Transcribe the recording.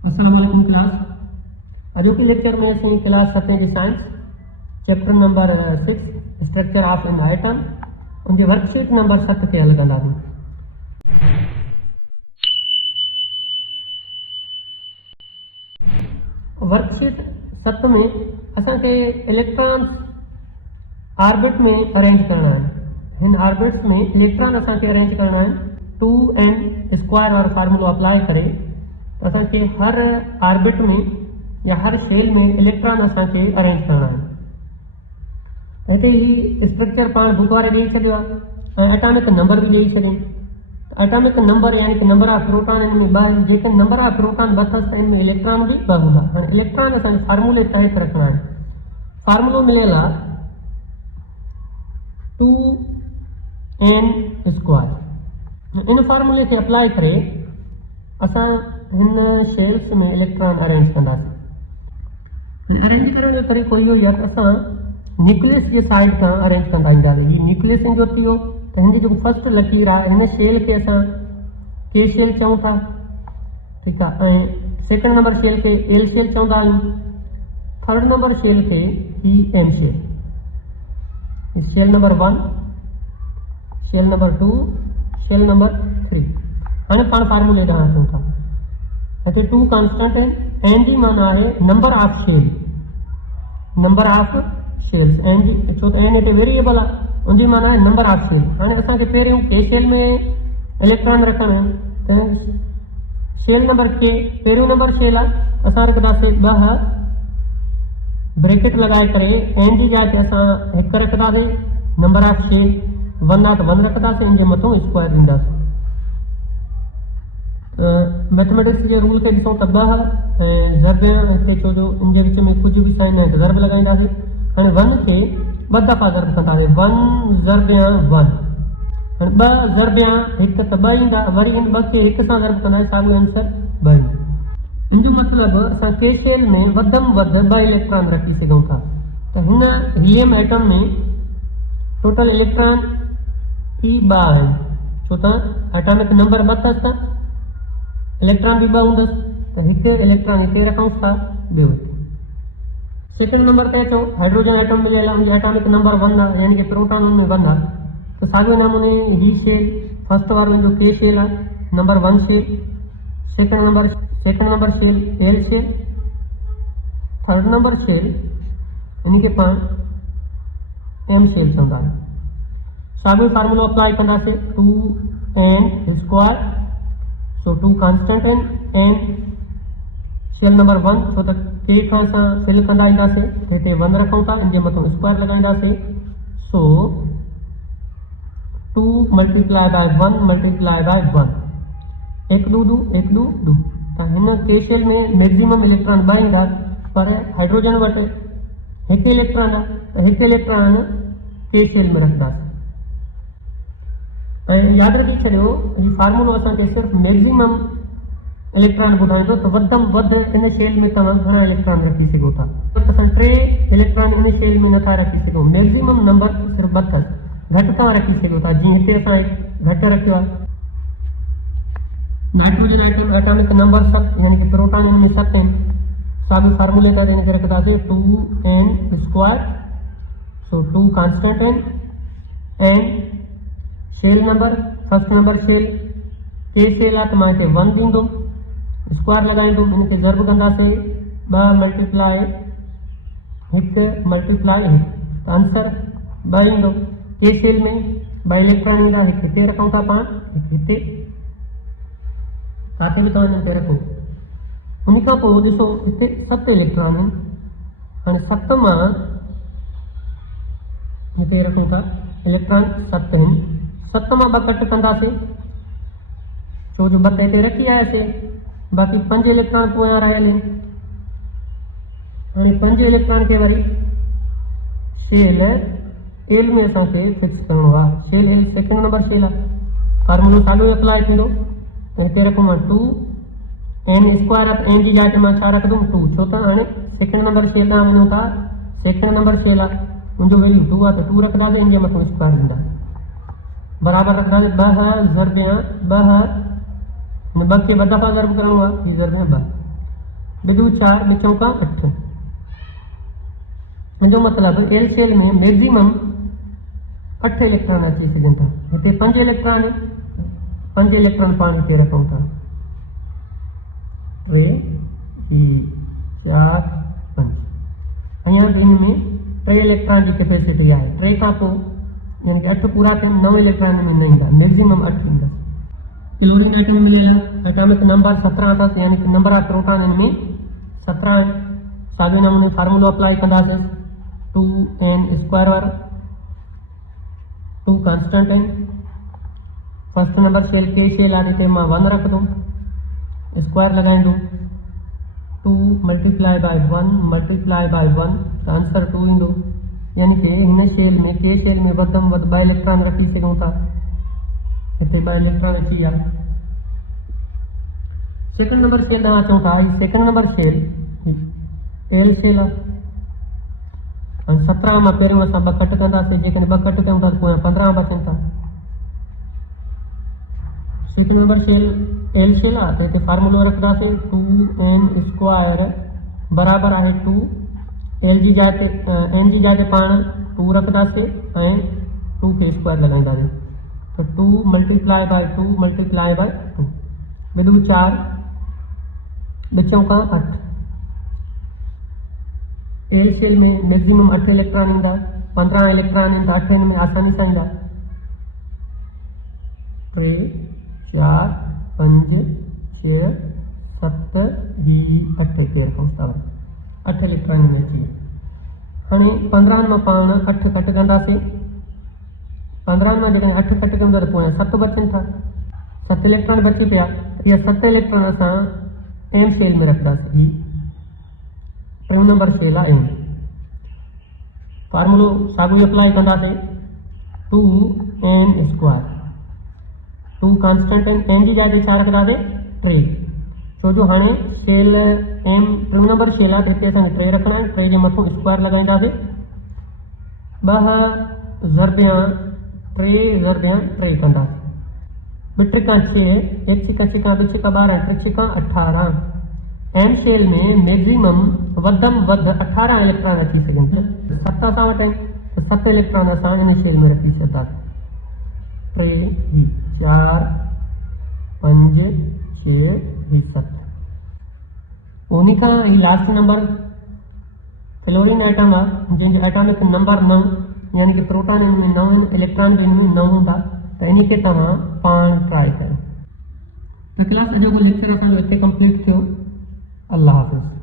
अस्सलाम वालेकुम क्लास। अॼु के लेक्चर में असीं क्लास 7 की science chapter number 6 structure of an item उनके वर्कशीट नंबर 7 ते हल कंदासीं। वर्कशीट 7 में असांखे इलेक्ट्रॉन्स ऑर्बिट में अरेंज करना है। इन ऑर्बिट्स में इलेक्ट्रॉन असांखे अरेंज करना है 2n स्क्वायर और फार्मूलो अप्लाई करे तो असांखे हर ऑर्बिट में या हर शेल में इलेक्ट्रॉन असांखे अरेंज करना है। हिते ही स्ट्रक्चर पाण बुक वारे ॾेई छॾियो आहे ऐं एटॉमिक नंबर भी ॾेई छॾियईं। एटॉमिक नंबर यानी कि नंबर ऑफ प्रोटॉन इनमें ॿ आहिनि। जेके नंबर ऑफ प्रोटॉन ॿ अथसि त इनमें इलेक्ट्रॉन भी ॿ हूंदा। हाणे इलेक्ट्रॉन असांखे फार्मूले तहत रखना है। फार्मूलो मिलियल आहे 2n स्क्वायर। इन फार्मूले के अप्लाई करे असां हिन शेल्स में इलेक्ट्रॉन अरेंज कंदासीं। अरेंज करण जो तरीक़ो इहो ई आहे त असां न्यूक्लियस जे साइड खां अरेंज कंदा ईंदासीं। हीउ न्यूक्लियस जो थी वियो त हिन जी जेको फर्स्ट लकीर आहे हिन शेल खे असां के शेल चऊं था, ठीकु आहे, ऐं सेकेंड नंबर शेल खे एल शेल चवंदा आहियूं, थर्ड नंबर शेल खे ई M shell. Shell number 1, shell number 2, shell number 3। हाणे पाण फार्मूले ॾांहुं अचूं था। हिते 2 कांस्टेंट आहिनि। एन जी माना आहे number of shell, number of shells. N जी छो त एन हिते वेरिएबल आहे, उनजी माना आहे नंबर ऑफ शेल। हाणे असांखे पहिरियों के शेल में इलेक्ट्रॉन रखणा आहिनि त शेल नंबर के पहिरियों नंबर शेल आहे, असां रखंदासीं 2 ब्रैकेट लगाए करे एन जी जाइ ते असां 1 रखंदासीं। नंबर ऑफ शेल 1 आहे त 1 रखंदासीं, इन जे मथां स्क्वायर ॾींदासीं। मैथमेटिक्स के रूल के ॾिसूं त 2 ऐं ज़र्ब हिते छो जो इन जे विच में कुछ भी साइन आहे त ज़र्ब लॻाईंदासीं। हाणे 1 खे 2 दफ़ा ज़र्ब कंदासीं। 1 ज़र्ब 1। हाणे 2 ज़र्ब 1 त 2 ईंदा, वरी इन 2 खे 1 सां ज़र्ब कंदासीं, साॻियो आंसर 2 ईंदो। इन जो मतिलबु असां के शेल में वध में वध 2 इलेक्ट्रॉन रखी सघूं था। त हिन हीलियम एटम में टोटल इलेक्ट्रॉन ई 2 आहिनि, छो त एटॉमिक नंबर 2 अथसि त इलेक्ट्रॉन भी 2 हूंदसि, त हिकु इलेक्ट्रॉन हिते रखूं था, ॿियो हिते। सेकेंड नंबर ते अचो, हाइड्रोजन एटम मिलियल आहे, उनजो एटॉमिक नंबर 1 आहे, यानी कि प्रोटॉन उनमें 1 आहे। त साॻिए नमूने ही शेल फर्स्ट वारो जो के शेल आहे, number 1 shell. Second number shell L shell. Third number shell इनके पाण एम शेल चवंदा आहियूं। साॻियो फार्मूलो अप्लाई कंदासीं 2n स्क्वायर। सो 2 कांस्टेंट आहिनि। एन शेल नंबर 1 छो त के खां असां फिल कंदा ईंदासीं, हिते 1 रखूं था, इन जे मथां स्क्वायर लॻाईंदासीं। So 2 multiply by 1 multiply by 1, 1 2 2 1 2 2। त हिन के शेल में मैक्सिमम इलेक्ट्रॉन 2 ईंदा, पर हाइड्रोजन वटि हिकु इलेक्ट्रॉन आहे, त हिकु इलेक्ट्रॉन के शेल में रखंदासीं। ऐं यादि रखी छॾियो, हीउ फार्मूलो असांखे सिर्फ़ु मैक्सिमम इलेक्ट्रॉन ॿुधाईंदो त वध में वधि इन शेल में तव्हां घणा इलेक्ट्रॉन रखी सघो था। असां 3 इलेक्ट्रॉन इन शेल में नथा रखी सघूं। मैक्सिमम नंबर सिर्फ़ु 2 अथसि, घटि तव्हां रखी सघो था। जीअं हिते असां घटि रखियो आहे। नाइट्रोजन एटम एटॉमिक नंबर 7 यानी कि प्रोटॉन इनमें 7 आहिनि। साॻियो फार्मूले तहत इनखे रखंदासीं 2n स्क्वायर। सो 2 कांस्टेंट आहिनि। And shell number first number shell के शेल आहे त मां हिते 1 ॾींदुमि, स्क्वायर लॻाईंदुमि, इनखे ज़र्ब कंदासीं 2 मल्टीप्लाई 1 मल्टीप्लाई 1, त आंसर 2 ईंदो। के शेल में 2 इलेक्ट्रॉन ईंदा, हिकु हिते रखूं था पाण, हिकु हिते, किथे बि तव्हां हिनते रखो। उन खां पोइ ॾिसो हिते 7 इलेक्ट्रॉन आहिनि। हाणे 7 मां हिते रखूं था, इलेक्ट्रॉन 7 आहिनि। 7 मां 2 कट कंदासीं, छो जो 2 हिते रखी आयासीं, बाक़ी 5 इलेक्ट्रॉन पोयां रहियल आहिनि। हाणे 5 इलेक्ट्रॉन खे वरी शेल एल में असांखे फिक्स करिणो आहे। Shell L second number shell आहे। फार्मूलो साॻियो अप्लाई थींदो। हिते रखूं मां 2n स्क्वायर आहे, त एन जी जाइ ते मां छा रखंदुमि 2, छो त हाणे सेकेंड नंबर शेल ॾांहुं वञूं था। सेकेंड नंबर शेल आहे, उनजो वैल्यू 2 आहे, त 2 रखंदासीं, इन जे मथां स्क्वायर ॾींदासीं, बराबरि रखंदासीं। 2 ज़र्ब 2 2 खे 2 दफ़ा ज़र्ब करिणो आहे, हीउ ज़र्ब 2। बिदू 4 ॿ चौका 8। मुंहिंजो मतिलबु एल शेल में मैक्सिमम 8 इलेक्ट्रॉन अची सघनि था। हिते 5 इलेक्ट्रॉन पाण खे रखूं था। 3 4 5। अञा इन में 3 इलेक्ट्रॉन की कैपेसिटी है। 3 खां पोइ यानी कि 8 पूरा थियनि 9 इलेक्ट्रॉन में न ईंदा, मैक्सिमम 8 ईंदा। क्लोरीन एटम मिलियल आहे, एटॉमिक नंबर 17 अथसि, यानी कि नंबर ऑफ प्रोटॉन इनमें 17 है। साॻे नमूने फार्मूलो अप्लाई कंदासीं 2n² वारो। 2 कांस्टेंट आहिनि। फर्स्ट नंबर शेल के शेल आहे, जिते मां 1 रखंदुमि, स्क्वायर लॻाईंदुमि। 2 मल्टीप्लाई बाय 1 मल्टीप्लाई बाय 1 त आंसर 2 ईंदो। यानी कि हिन शेल में के शेल में वधि में वधि 2 इलेक्ट्रॉन रखी सघूं था। हिते 2 इलेक्ट्रॉन अची विया। सेकंड नंबर शेल ॾांहुं अचूं था। Second number shell L shell आहे। 17 मां पहिरियों असां 2 कट कंदासीं, जेकॾहिं 2 कट कयूं था त पोइ 15 बचनि था। Second number shell L shell आहे, त हिते फार्मूलो रखंदासीं 2n² बराबर आहे 2। एल जी जाइ ते एन जी जाइ ते पाण 2 रखंदासीं ऐं 2 खे स्क्वायर लॻाईंदासीं। त 2 मल्टीप्लाई बाय 2 मल्टीप्लाई बाय 2 बिदू 4 ॿ चौका 8। एल शेल में मैक्सिमम 8 इलेक्ट्रॉन ईंदा, 15 इलेक्ट्रॉन ईंदा, 8 में आसानी सां ईंदा। 3 4 5 6 7 8 के रखूं था। 8 इलेक्ट्रॉन में अची। हाणे 15 में पाण 8 कट कंदासीं। 15 में जॾहिं 8 कट कंदा त पोइ 7 बचनि था। 7 इलेक्ट्रॉन बची पिया। इहे 7 इलेक्ट्रॉन असां एम शेल में रखंदासीं। टियों नंबर शेल आहे एम। फार्मूलो साॻियो ई अप्लाई कंदासीं 2n²। 2 कांस्टेंट आहिनि। एन जी जाइ ते छा रखंदासीं 3, छो जो हाणे शेल एम टियों नंबर शेल आहे, त हिते असांखे 3 रखणा आहिनि। 3 जे मथां स्क्वायर लॻाईंदासीं। 2 ज़रबिया 3 कंदासीं। 2 त्रिका 6 1 छिका 2 छिका 12 3 छिका 18। एम शेल में मैक्सिमम वधि में वधि 18 इलेक्ट्रॉन अची सघनि। 7 असां वटि आहिनि, त 7 इलेक्ट्रॉन असां इन शेल में रखी छॾंदासीं। 3 4 5 6 7। उन्हीं का ही लास्ट नंबर फ्लोरीन आइटम आहे, जंहिंजो एटॉमिक नंबर 9, यानी कि प्रोटॉन इनमें 9 इलेक्ट्रॉन भी इनमें 9 हूंदा। त इन खे तव्हां पाण ट्राई कयो। त क्लास अॼोको लेक्चर असांजो हिते कंप्लीट थियो। अल्लाह हाफ़िज़।